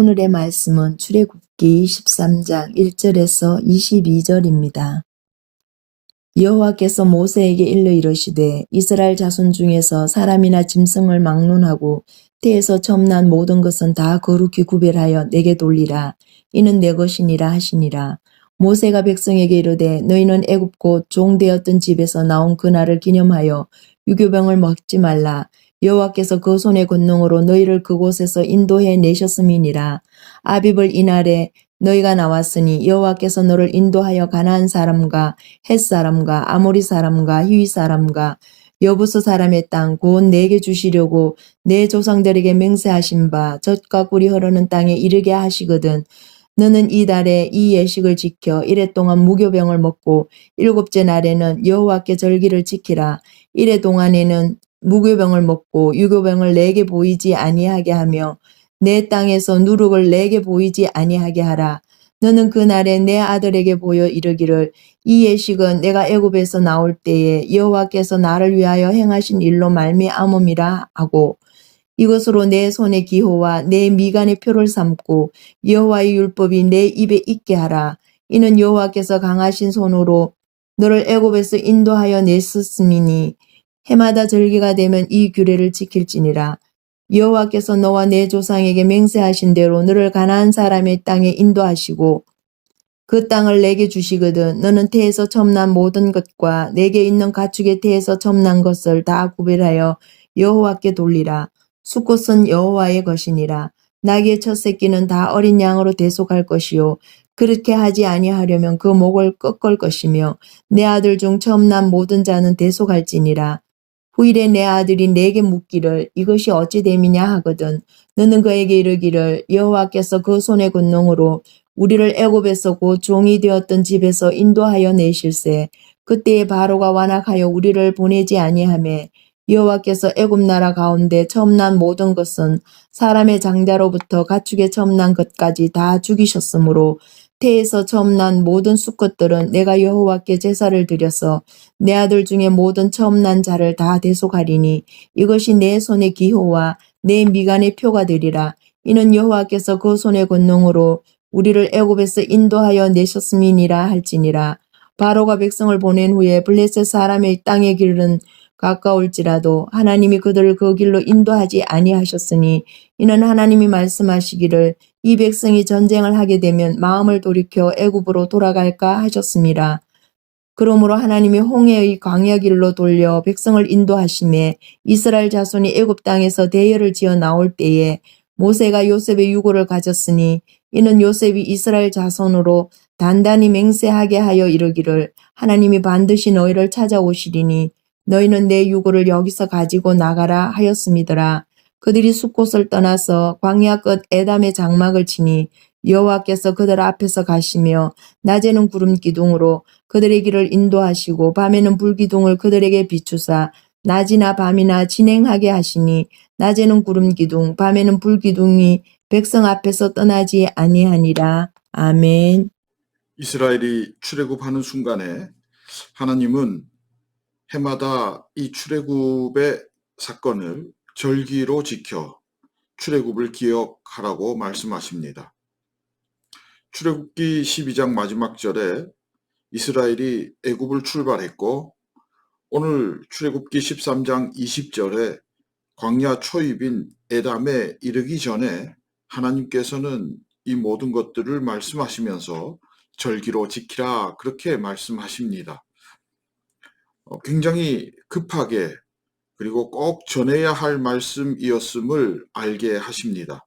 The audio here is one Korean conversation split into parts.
오늘의 말씀은 출애굽기 13장 1절에서 22절입니다. 여호와께서 모세에게 일러 이르시되 이스라엘 자손 중에서 사람이나 짐승을 막론하고 태에서 처음 난 모든 것은 다 거룩히 구별하여 내게 돌리라. 이는 내 것이니라 하시니라. 모세가 백성에게 이르되 너희는 애굽 곧 종되었던 집에서 나온 그날을 기념하여 유교병을 먹지 말라. 여호와께서 그 손의 권능으로 너희를 그곳에서 인도해 내셨음이니라. 아빕을 이날에 너희가 나왔으니 여호와께서 너를 인도하여 가나안 사람과 헷 사람과 아모리 사람과 히위 사람과 여부스 사람의 땅 곧 내게 주시려고 내 조상들에게 맹세하신 바 젖과 꿀이 흐르는 땅에 이르게 하시거든. 너는 이 달에 이 예식을 지켜 이래 동안 무교병을 먹고 일곱째 날에는 여호와께 절기를 지키라. 이래 동안에는 무교병을 먹고 유교병을 내게 보이지 아니하게 하며 내 땅에서 누룩을 내게 보이지 아니하게 하라. 너는 그날에 내 아들에게 보여 이르기를 이 예식은 내가 애굽에서 나올 때에 여호와께서 나를 위하여 행하신 일로 말미암음이라 하고 이것으로 내 손의 기호와 내 미간의 표를 삼고 여호와의 율법이 내 입에 있게 하라. 이는 여호와께서 강하신 손으로 너를 애굽에서 인도하여 냈었음이니 해마다 절기가 되면 이 규례를 지킬지니라. 여호와께서 너와 내 조상에게 맹세하신 대로 너를 가나안 사람의 땅에 인도하시고 그 땅을 내게 주시거든. 너는 태에서 처음 난 모든 것과 내게 있는 가축의 태에서 처음 난 것을 다 구별하여 여호와께 돌리라. 숫곳은 여호와의 것이니라. 나귀의 첫 새끼는 다 어린 양으로 대속할 것이요 그렇게 하지 아니하려면 그 목을 꺾을 것이며 내 아들 중 처음 난 모든 자는 대속할지니라. 후일에 내 아들이 내게 묻기를 이것이 어찌 됨이냐 하거든. 너는 그에게 이르기를 여호와께서 그 손의 권능으로 우리를 애굽에서 곧 종이 되었던 집에서 인도하여 내실세. 그때에 바로가 완악하여 우리를 보내지 아니하매 여호와께서 애굽 나라 가운데 처음 난 모든 것은 사람의 장자로부터 가축의 처음 난 것까지 다 죽이셨으므로 태에서 처음 난 모든 수컷들은 내가 여호와께 제사를 드려서 내 아들 중에 모든 처음 난 자를 다 대속하리니 이것이 내 손의 기호와 내 미간의 표가 되리라. 이는 여호와께서 그 손의 권능으로 우리를 애굽에서 인도하여 내셨음이니라 할지니라. 바로가 백성을 보낸 후에 블레셋 사람의 땅의 길은 가까울지라도 하나님이 그들을 그 길로 인도하지 아니하셨으니 이는 하나님이 말씀하시기를 이 백성이 전쟁을 하게 되면 마음을 돌이켜 애굽으로 돌아갈까 하셨습니다. 그러므로 하나님이 홍해의 광야 길로 돌려 백성을 인도하심에 이스라엘 자손이 애굽 땅에서 대열을 지어 나올 때에 모세가 요셉의 유고를 가졌으니 이는 요셉이 이스라엘 자손으로 단단히 맹세하게 하여 이르기를 하나님이 반드시 너희를 찾아오시리니 너희는 내 유고를 여기서 가지고 나가라 하였음이더라. 그들이 숫곳을 떠나서 광야 끝 에담의 장막을 치니 여호와께서 그들 앞에서 가시며 낮에는 구름 기둥으로 그들의 길을 인도하시고 밤에는 불기둥을 그들에게 비추사 낮이나 밤이나 진행하게 하시니 낮에는 구름 기둥 밤에는 불기둥이 백성 앞에서 떠나지 아니하니라. 아멘. 이스라엘이 출애굽하는 순간에 하나님은 해마다 이 출애굽의 사건을 절기로 지켜 출애굽을 기억하라고 말씀하십니다. 출애굽기 12장 마지막 절에 이스라엘이 애굽을 출발했고 오늘 출애굽기 13장 20절에 광야 초입인 에담에 이르기 전에 하나님께서는 이 모든 것들을 말씀하시면서 절기로 지키라 그렇게 말씀하십니다. 굉장히 급하게 그리고 꼭 전해야 할 말씀이었음을 알게 하십니다.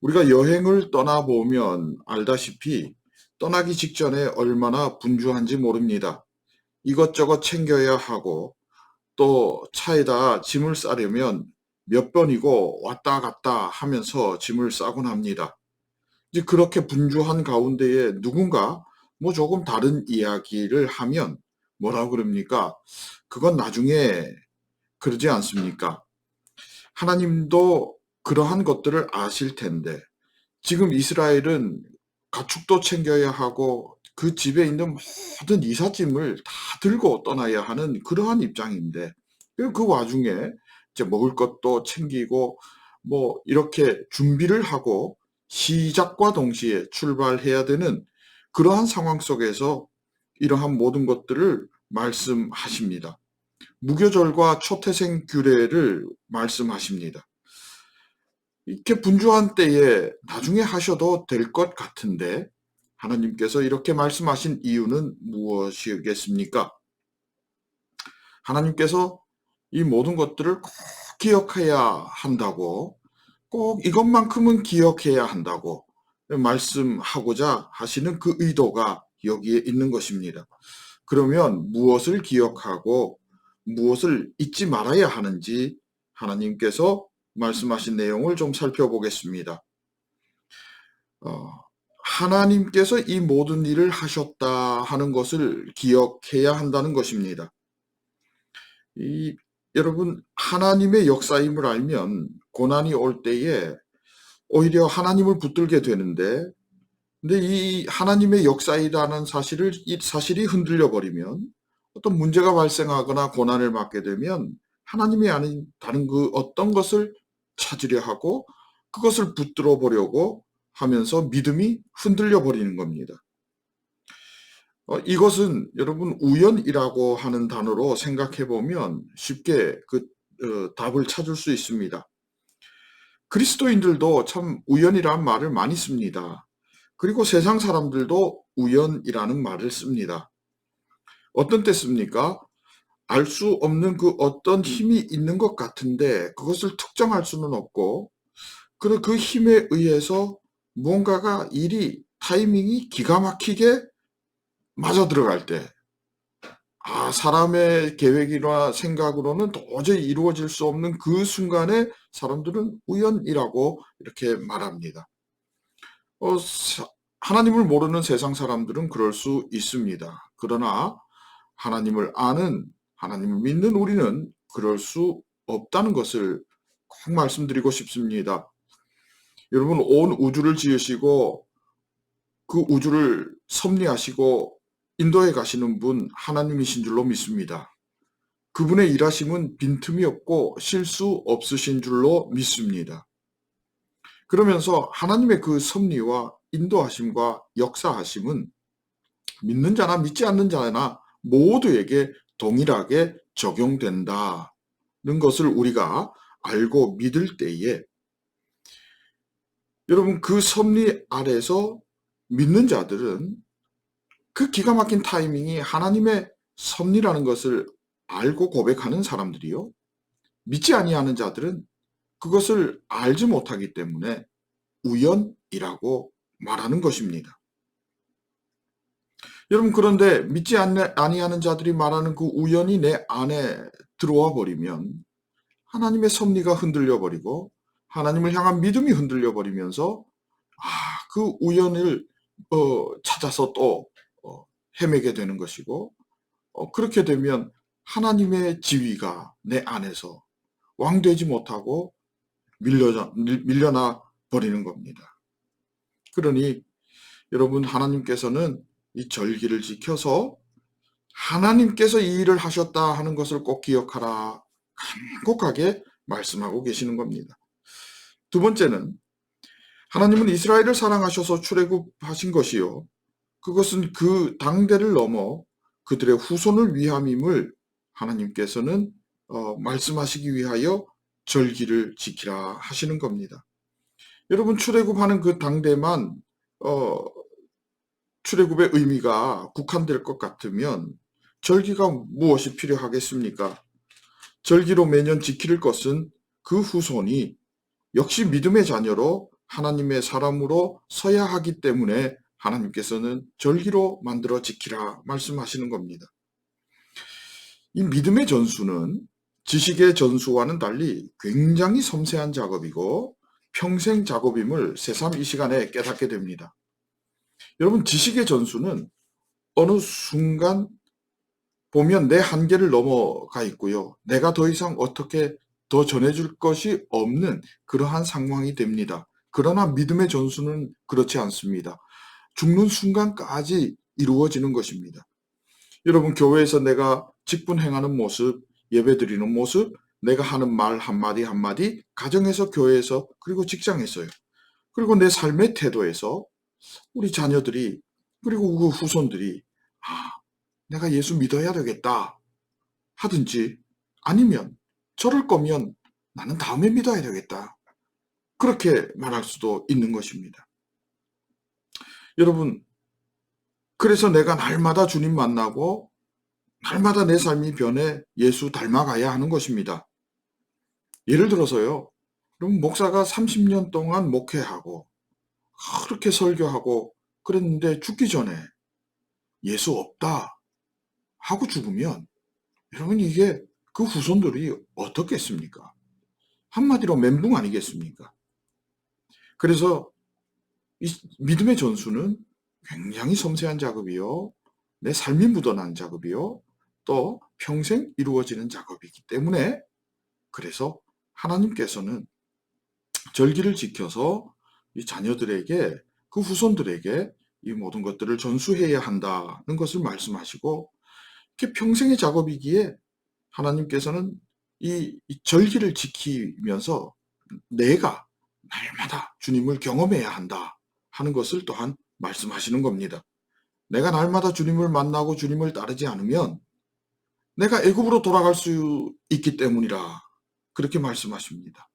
우리가 여행을 떠나보면 알다시피 떠나기 직전에 얼마나 분주한지 모릅니다. 이것저것 챙겨야 하고 또 차에다 짐을 싸려면 몇 번이고 왔다 갔다 하면서 짐을 싸곤 합니다. 이제 그렇게 분주한 가운데에 누군가 조금 다른 이야기를 하면 뭐라 그럽니까? 그건 나중에 그러지 않습니까? 하나님도 그러한 것들을 아실 텐데 지금 이스라엘은 가축도 챙겨야 하고 그 집에 있는 모든 이삿짐을 다 들고 떠나야 하는 그러한 입장인데 그 와중에 이제 먹을 것도 챙기고 이렇게 준비를 하고 시작과 동시에 출발해야 되는 그러한 상황 속에서 이러한 모든 것들을 말씀하십니다. 무교절과 초태생 규례를 말씀하십니다. 이렇게 분주한 때에 나중에 하셔도 될 것 같은데 하나님께서 이렇게 말씀하신 이유는 무엇이겠습니까? 하나님께서 이 모든 것들을 꼭 기억해야 한다고, 꼭 이것만큼은 기억해야 한다고 말씀하고자 하시는 그 의도가 여기에 있는 것입니다. 그러면 무엇을 기억하고 무엇을 잊지 말아야 하는지 하나님께서 말씀하신 내용을 좀 살펴보겠습니다. 하나님께서 이 모든 일을 하셨다 하는 것을 기억해야 한다는 것입니다. 여러분, 하나님의 역사임을 알면 고난이 올 때에 오히려 하나님을 붙들게 되는데, 근데 이 하나님의 역사이라는 이 사실이 흔들려 버리면, 어떤 문제가 발생하거나 고난을 받게 되면 하나님이 아닌 다른 그 어떤 것을 찾으려 하고 그것을 붙들어 보려고 하면서 믿음이 흔들려 버리는 겁니다. 이것은 여러분 우연이라고 하는 단어로 생각해 보면 쉽게 답을 찾을 수 있습니다. 그리스도인들도 참 우연이라는 말을 많이 씁니다. 그리고 세상 사람들도 우연이라는 말을 씁니다. 어떤 때 씁니까? 알 수 없는 그 어떤 힘이 있는 것 같은데 그것을 특정할 수는 없고, 그리고 그 힘에 의해서 무언가가 타이밍이 기가 막히게 맞아 들어갈 때, 사람의 계획이나 생각으로는 도저히 이루어질 수 없는 그 순간에 사람들은 우연이라고 이렇게 말합니다. 하나님을 모르는 세상 사람들은 그럴 수 있습니다. 그러나 하나님을 아는, 하나님을 믿는 우리는 그럴 수 없다는 것을 꼭 말씀드리고 싶습니다. 여러분, 온 우주를 지으시고 그 우주를 섭리하시고 인도에 가시는 분 하나님이신 줄로 믿습니다. 그분의 일하심은 빈틈이 없고 실수 없으신 줄로 믿습니다. 그러면서 하나님의 그 섭리와 인도하심과 역사하심은 믿는 자나 믿지 않는 자나 모두에게 동일하게 적용된다는 것을 우리가 알고 믿을 때에, 여러분, 그 섭리 아래서 믿는 자들은 그 기가 막힌 타이밍이 하나님의 섭리라는 것을 알고 고백하는 사람들이요, 믿지 아니하는 자들은 그것을 알지 못하기 때문에 우연이라고 말하는 것입니다. 여러분, 그런데 믿지 아니하는 자들이 말하는 그 우연이 내 안에 들어와 버리면 하나님의 섭리가 흔들려 버리고 하나님을 향한 믿음이 흔들려 버리면서 그 우연을 찾아서 또 헤매게 되는 것이고, 그렇게 되면 하나님의 지위가 내 안에서 왕되지 못하고 밀려나 버리는 겁니다. 그러니 여러분, 하나님께서는 이 절기를 지켜서 하나님께서 이 일을 하셨다 하는 것을 꼭 기억하라 간곡하게 말씀하고 계시는 겁니다. 두 번째는, 하나님은 이스라엘을 사랑하셔서 출애굽하신 것이요, 그것은 그 당대를 넘어 그들의 후손을 위함임을 하나님께서는 말씀하시기 위하여 절기를 지키라 하시는 겁니다. 여러분, 출애굽하는 그 당대만 출애굽의 의미가 국한될 것 같으면 절기가 무엇이 필요하겠습니까? 절기로 매년 지킬 것은 그 후손이 역시 믿음의 자녀로 하나님의 사람으로 서야 하기 때문에 하나님께서는 절기로 만들어 지키라 말씀하시는 겁니다. 이 믿음의 전수는 지식의 전수와는 달리 굉장히 섬세한 작업이고 평생 작업임을 새삼 이 시간에 깨닫게 됩니다. 여러분, 지식의 전수는 어느 순간 보면 내 한계를 넘어가 있고요, 내가 더 이상 어떻게 더 전해줄 것이 없는 그러한 상황이 됩니다. 그러나 믿음의 전수는 그렇지 않습니다. 죽는 순간까지 이루어지는 것입니다. 여러분, 교회에서 내가 직분 행하는 모습, 예배드리는 모습, 내가 하는 말 한마디 한마디, 가정에서, 교회에서, 그리고 직장에서요, 그리고 내 삶의 태도에서 우리 자녀들이 그리고 그 후손들이 내가 예수 믿어야 되겠다 하든지 아니면 저럴 거면 나는 다음에 믿어야 되겠다. 그렇게 말할 수도 있는 것입니다. 여러분, 그래서 내가 날마다 주님 만나고 날마다 내 삶이 변해 예수 닮아가야 하는 것입니다. 예를 들어서요. 그럼 목사가 30년 동안 목회하고 그렇게 설교하고 그랬는데 죽기 전에 예수 없다 하고 죽으면 여러분 이게 그 후손들이 어떻겠습니까? 한마디로 멘붕 아니겠습니까? 그래서 이 믿음의 전수는 굉장히 섬세한 작업이요. 내 삶이 묻어난 작업이요. 또 평생 이루어지는 작업이기 때문에 그래서 하나님께서는 절기를 지켜서 이 자녀들에게 그 후손들에게 이 모든 것들을 전수해야 한다는 것을 말씀하시고 이렇게 평생의 작업이기에 하나님께서는 이 절기를 지키면서 내가 날마다 주님을 경험해야 한다 하는 것을 또한 말씀하시는 겁니다. 내가 날마다 주님을 만나고 주님을 따르지 않으면 내가 애굽으로 돌아갈 수 있기 때문이라 그렇게 말씀하십니다.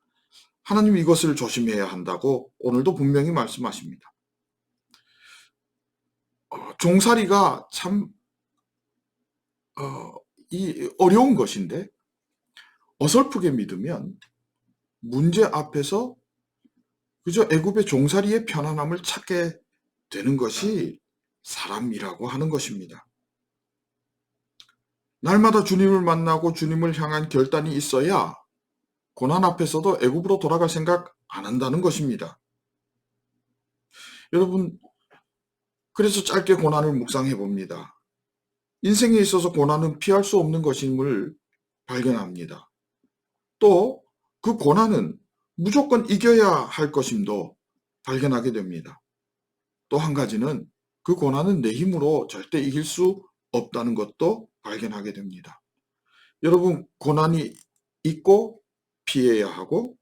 하나님 이것을 조심해야 한다고 오늘도 분명히 말씀하십니다. 종살이가 참 어려운 것인데 어설프게 믿으면 문제 앞에서 그저 애굽의 종살이의 편안함을 찾게 되는 것이 사람이라고 하는 것입니다. 날마다 주님을 만나고 주님을 향한 결단이 있어야 고난 앞에서도 애굽으로 돌아갈 생각 안 한다는 것입니다. 여러분, 그래서 짧게 고난을 묵상해 봅니다. 인생에 있어서 고난은 피할 수 없는 것임을 발견합니다. 또 그 고난은 무조건 이겨야 할 것임도 발견하게 됩니다. 또 한 가지는 그 고난은 내 힘으로 절대 이길 수 없다는 것도 발견하게 됩니다. 여러분, 고난이 있고 피해야 하고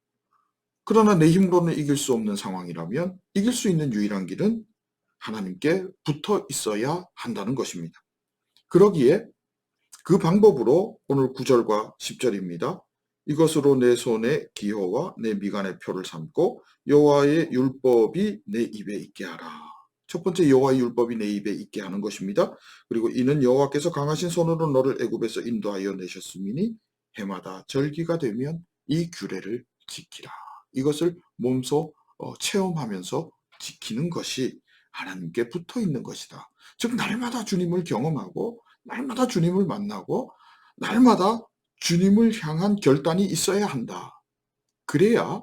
그러나 내 힘으로는 이길 수 없는 상황이라면 이길 수 있는 유일한 길은 하나님께 붙어 있어야 한다는 것입니다. 그러기에 그 방법으로 오늘 9절과 10절입니다. 이것으로 내 손에 기호와 내 미간의 표를 삼고 여호와의 율법이 내 입에 있게 하라. 첫 번째 여호와의 율법이 내 입에 있게 하는 것입니다. 그리고 이는 여호와께서 강하신 손으로 너를 애굽에서 인도하여 내셨음이니 해마다 절기가 되면 이 규례를 지키라. 이것을 몸소 체험하면서 지키는 것이 하나님께 붙어 있는 것이다. 즉 날마다 주님을 경험하고 날마다 주님을 만나고 날마다 주님을 향한 결단이 있어야 한다. 그래야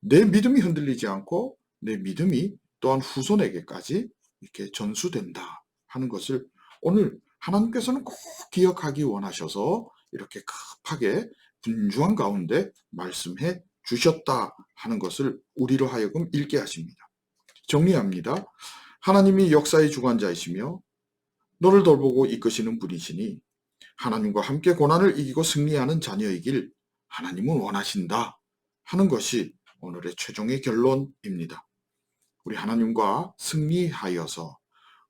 내 믿음이 흔들리지 않고 내 믿음이 또한 후손에게까지 이렇게 전수된다 하는 것을 오늘 하나님께서는 꼭 기억하기 원하셔서 이렇게 급하게 분주한 가운데 말씀해 주셨다 하는 것을 우리로 하여금 읽게 하십니다. 정리합니다. 하나님이 역사의 주관자이시며 너를 돌보고 이끄시는 분이시니 하나님과 함께 고난을 이기고 승리하는 자녀이길 하나님은 원하신다 하는 것이 오늘의 최종의 결론입니다. 우리 하나님과 승리하여서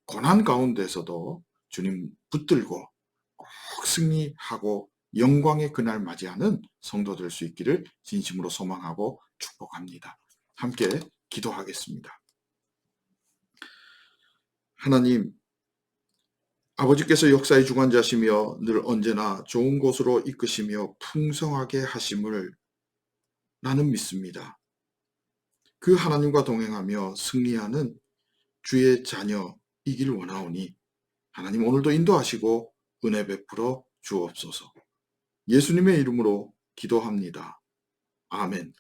고난 가운데서도 주님 붙들고 꼭 승리하고 영광의 그날 맞이하는 성도 될 수 있기를 진심으로 소망하고 축복합니다. 함께 기도하겠습니다. 하나님, 아버지께서 역사의 주관자시며 늘 언제나 좋은 곳으로 이끄시며 풍성하게 하심을 나는 믿습니다. 그 하나님과 동행하며 승리하는 주의 자녀이길 원하오니 하나님 오늘도 인도하시고 은혜 베풀어 주옵소서. 예수님의 이름으로 기도합니다. 아멘.